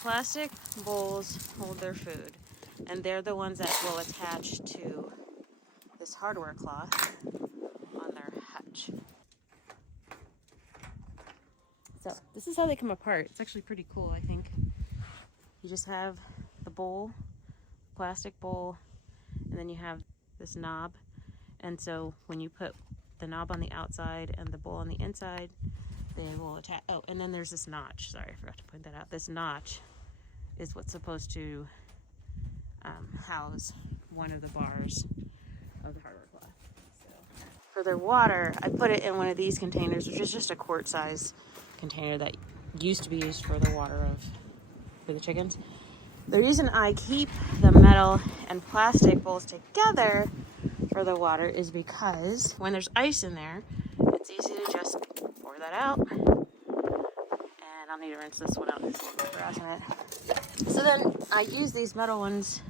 plastic bowls hold their food, and they're the ones that will attach to this hardware cloth on their hutch. So this is how they come apart. It's actually pretty cool, I think. You just have the bowl, plastic bowl, and then you have this knob. And so when you put the knob on the outside and the bowl on the inside, they will attach. Oh, and then there's this notch. Sorry, I forgot to point that out. This notch is what's supposed to house one of the bars of the hardware cloth. So for their water, I put it in one of these containers, which is just a quart-size container that used to be used for the water for the chickens. The reason I keep the metal and plastic bowls together for the water is because when there's ice in there, it's easy to just pour that out. And I'll need to rinse this one out. There's a little bit of grass in it. So then I use these metal ones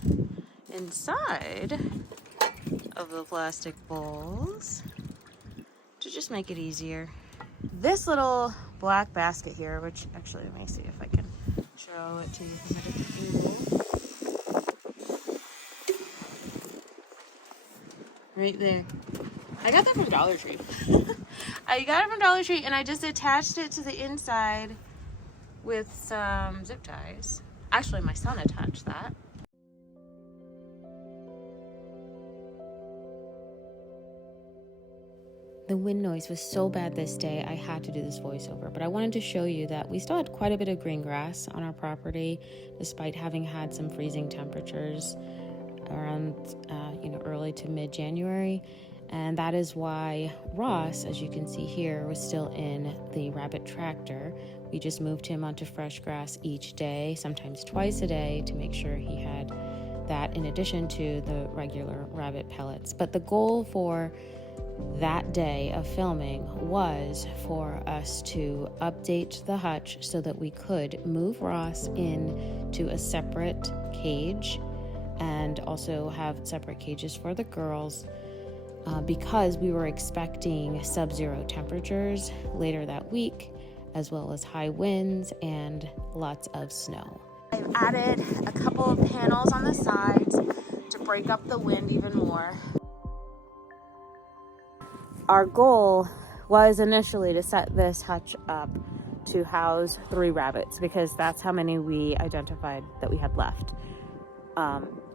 inside of the plastic bowls to just make it easier. This little black basket here, which actually let me see if I can show it to you from a different angle. Right there. I got that from Dollar Tree. I got it from Dollar Tree and I just attached it to the inside with some zip ties. Actually, my son attached that. The wind noise was so bad this day, I had to do this voiceover, but I wanted to show you that we still had quite a bit of green grass on our property, despite having had some freezing temperatures around, early to mid-January. And that is why Ross, as you can see here, was still in the rabbit tractor. We just moved him onto fresh grass each day, sometimes twice a day, to make sure he had that in addition to the regular rabbit pellets. But the goal for that day of filming was for us to update the hutch so that we could move Ross into a separate cage and also have separate cages for the girls because we were expecting sub-zero temperatures later that week, as well as high winds and lots of snow. I've added a couple of panels on the sides to break up the wind even more. Our goal was initially to set this hutch up to house 3 rabbits because that's how many we identified that we had left.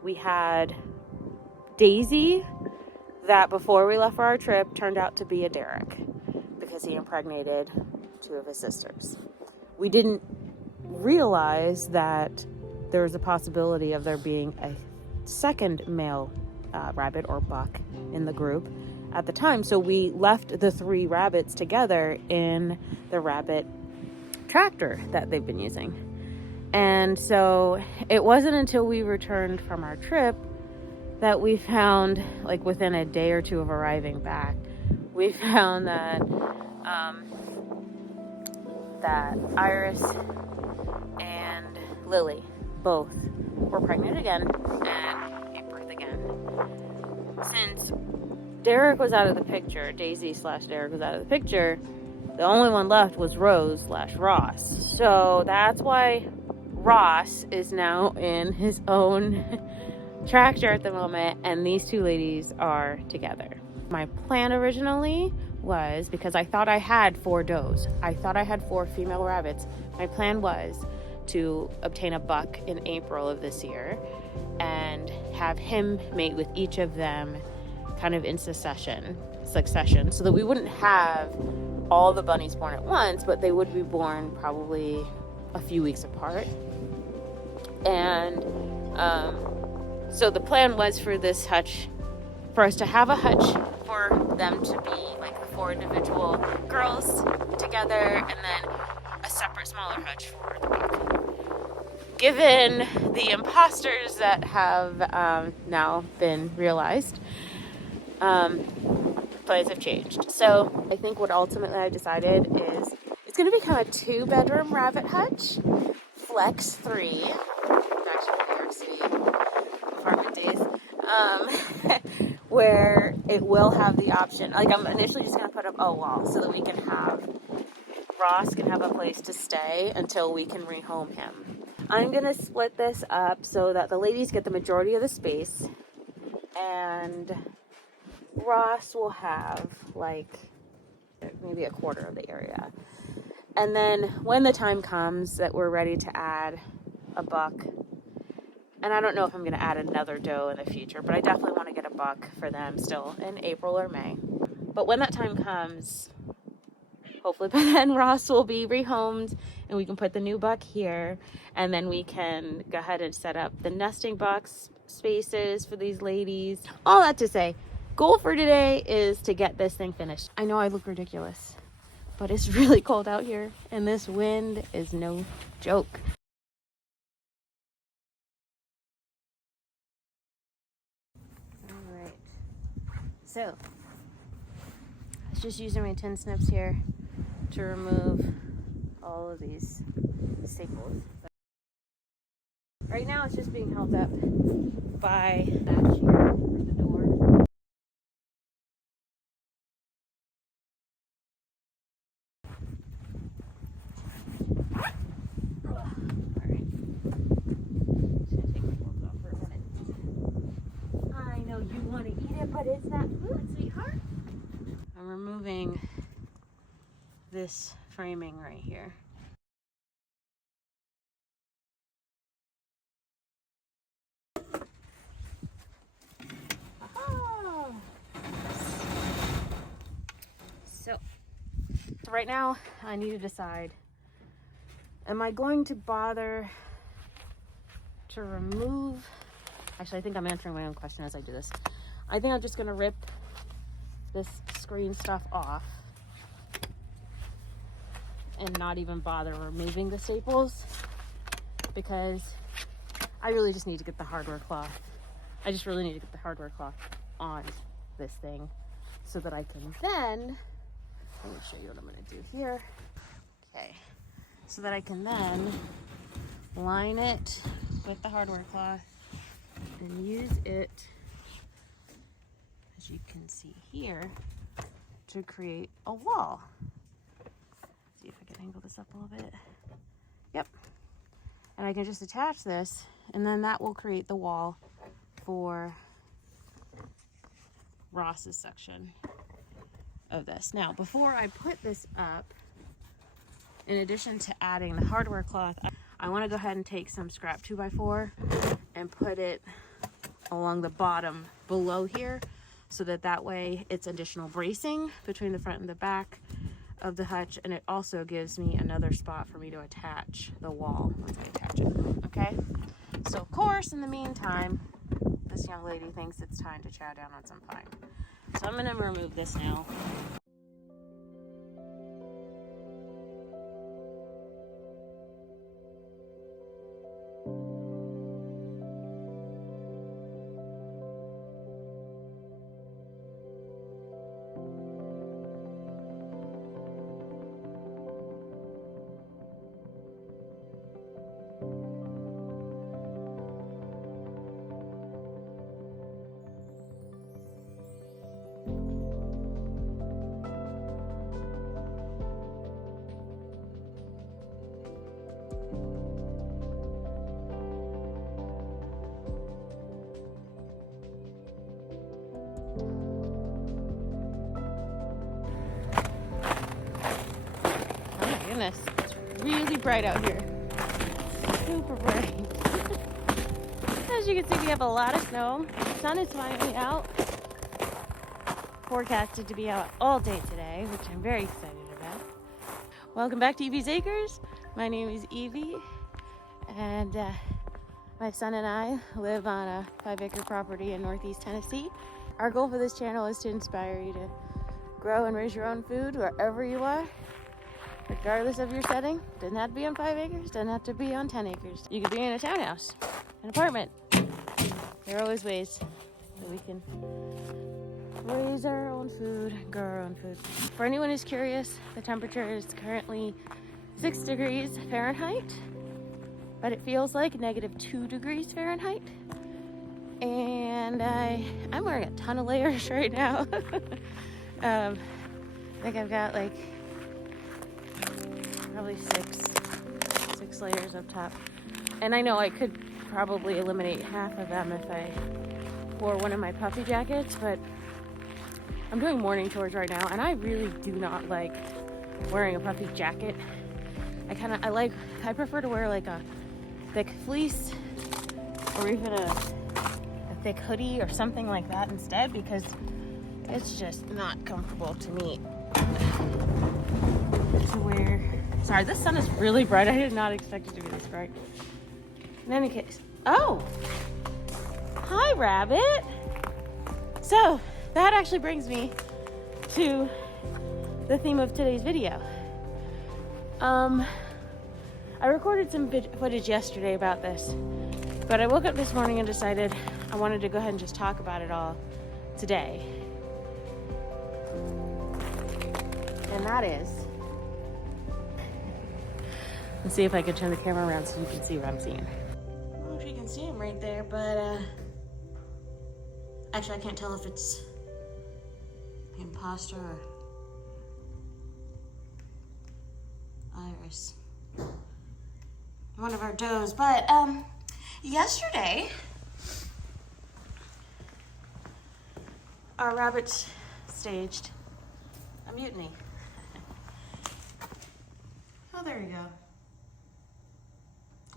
We had Daisy, that before we left for our trip turned out to be a Derek because he impregnated 2 of his sisters. We didn't realize that there was a possibility of there being a second male rabbit or buck in the group at the time, so we left the 3 rabbits together in the rabbit tractor that they've been using. And so it wasn't until we returned from our trip that we found, like within a day or 2 of arriving back, we found that that Iris and Lily both were pregnant again and gave birth again. Since Derek was out of the picture, Daisy/Derek was out of the picture, the only one left was Rose/Ross. So that's why Ross is now in his own tractor at the moment, and these 2 ladies are together. My plan originally was, because I thought I had 4 does, I thought I had 4 female rabbits. My plan was to obtain a buck in April of this year and have him mate with each of them kind of in succession, so that we wouldn't have all the bunnies born at once, but they would be born probably a few weeks apart. And so the plan was for this hutch, for us to have a hutch for them to be like the 4 individual girls together, and then a separate smaller hutch for the buck. Given the imposters that have now been realized, plans have changed. So I think what ultimately I decided is it's going to become a 2-bedroom rabbit hutch, flex 3, back to New York City apartment days, where it will have the option, like I'm initially just going to put up a wall so that we can have, Ross can have a place to stay until we can rehome him. I'm gonna split this up so that the ladies get the majority of the space, and Ross will have like maybe a quarter of the area. And then when the time comes that we're ready to add a buck, and I don't know if I'm going to add another doe in the future, but I definitely want to get a buck for them still in April or May. But when that time comes, hopefully by then Ross will be rehomed and we can put the new buck here, and then we can go ahead and set up the nesting box spaces for these ladies. All that to say, goal for today is to get this thing finished. I know I look ridiculous, but it's really cold out here and this wind is no joke. Alright, so I was just using my tin snips here to remove all of these staples. Right now it's just being held up by that shear for the door. I know you want to eat it, but it's not food, sweetheart. I'm removing this framing right here. Oh. So right now I need to decide, am I going to bother to remove, actually I think I'm answering my own question as I do this. I think I'm just going to rip this screen stuff off and not even bother removing the staples, because I really just need to get the hardware cloth. I just really need to get the hardware cloth on this thing so that I can then, let me show you what I'm going to do here. Okay, so that I can then line it with the hardware cloth and use it, as you can see here, to create a wall. See if I can angle this up a little bit. Yep. And I can just attach this, and then that will create the wall for Ross's section of this. Now, before I put this up, in addition to adding the hardware cloth, I want to go ahead and take some scrap 2x4 and put it along the bottom below here, so that way it's additional bracing between the front and the back of the hutch, and it also gives me another spot for me to attach the wall once I attach it. Okay, so of course in the meantime this young lady thinks it's time to chow down on some pine, so I'm going to remove this now. Goodness, it's really bright out here. Super bright. As you can see, we have a lot of snow. The sun is finally out. Forecasted to be out all day today, which I'm very excited about. Welcome back to Evie's Acres. My name is Evie, and my son and I live on a 5-acre property in Northeast Tennessee. Our goal for this channel is to inspire you to grow and raise your own food wherever you are, regardless of your setting. Doesn't have to be on 5 acres, doesn't have to be on 10 acres. You could be in a townhouse, an apartment. There are always ways that we can raise our own food, grow our own food. For anyone who's curious, the temperature is currently 6 degrees Fahrenheit, but it feels like -2 degrees Fahrenheit. And I'm wearing a ton of layers right now. I think I've got like probably six layers up top. And I know I could probably eliminate half of them if I wore one of my puffy jackets, but I'm doing morning chores right now, and I really do not like wearing a puffy jacket. I prefer to wear like a thick fleece or even a thick hoodie or something like that instead, because it's just not comfortable to me to wear. Sorry, this sun is really bright. I did not expect it to be this bright. In any case, oh, hi Rabbit. So that actually brings me to the theme of today's video. I recorded some footage yesterday about this, but I woke up this morning and decided I wanted to go ahead and just talk about it all today. And that is, let's see if I can turn the camera around so you can see what I'm seeing. I don't know if you can see him right there, but actually I can't tell if it's the imposter or Iris, one of our does. But yesterday our rabbits staged a mutiny. Oh, there you go.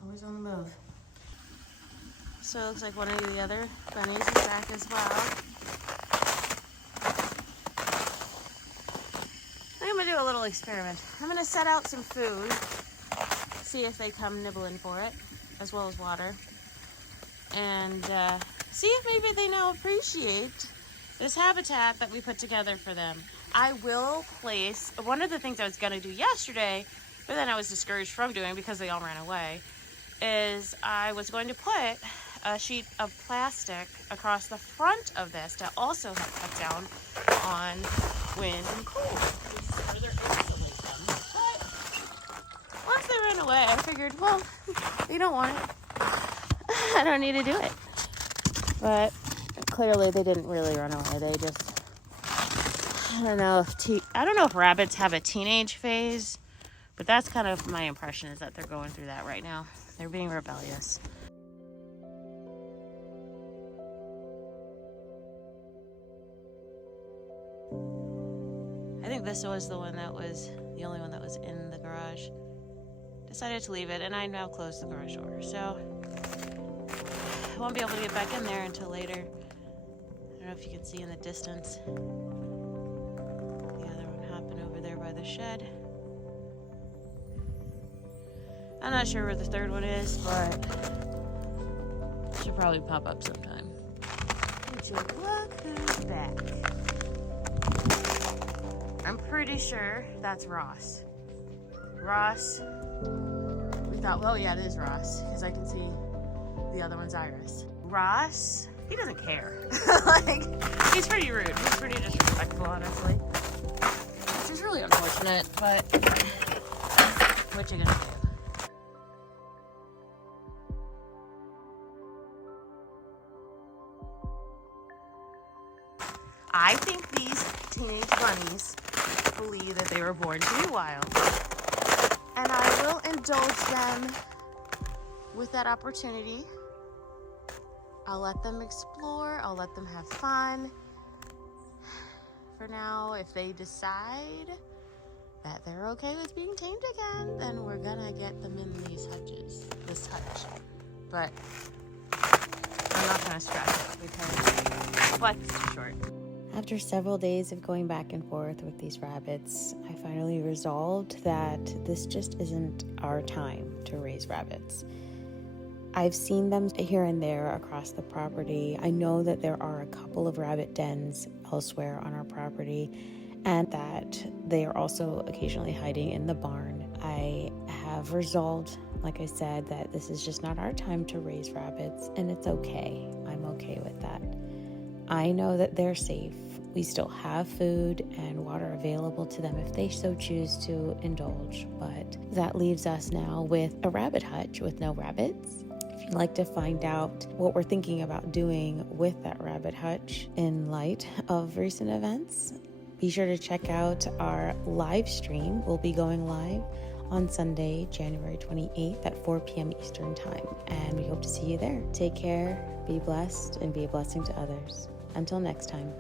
Always on the move. So it looks like one of the other bunnies is back as well. I'm gonna do a little experiment. I'm gonna set out some food, see if they come nibbling for it, as well as water, and see if maybe they now appreciate this habitat that we put together for them. I will place, one of the things I was gonna do yesterday, but then I was discouraged from doing because they all ran away, is I was going to put a sheet of plastic across the front of this to also help cut down on wind and cold. Further insulate them. But once they ran away, I figured, well, they don't want it. I don't need to do it. But clearly they didn't really run away. They just, I don't know if rabbits have a teenage phase, but that's kind of my impression, is that they're going through that right now. They're being rebellious. I think this was the only one that was in the garage. Decided to leave it, and I now closed the garage door. So I won't be able to get back in there until later. I don't know if you can see in the distance. The other one happened over there by the shed. I'm not sure where the third one is, but it should probably pop up sometime. So look who's back. I'm pretty sure that's Ross. Ross, we thought, well, yeah, it is Ross, because I can see the other one's Iris. Ross, he doesn't care. Like, he's pretty rude. He's pretty disrespectful, honestly. Which is really unfortunate, but what you gonna do? I think these teenage bunnies believe that they were born to be wild. And I will indulge them with that opportunity. I'll let them explore. I'll let them have fun. For now, if they decide that they're okay with being tamed again, then we're gonna get them in this hutch. But I'm not gonna stress it because life's too short. After several days of going back and forth with these rabbits, I finally resolved that this just isn't our time to raise rabbits. I've seen them here and there across the property. I know that there are a couple of rabbit dens elsewhere on our property, and that they are also occasionally hiding in the barn. I have resolved, like I said, that this is just not our time to raise rabbits, and it's okay. I'm okay with that. I know that they're safe. We still have food and water available to them if they so choose to indulge, but that leaves us now with a rabbit hutch with no rabbits. If you'd like to find out what we're thinking about doing with that rabbit hutch in light of recent events, be sure to check out our live stream. We'll be going live on Sunday, January 28th at 4 p.m. Eastern Time, and we hope to see you there. Take care, be blessed, and be a blessing to others. Until next time.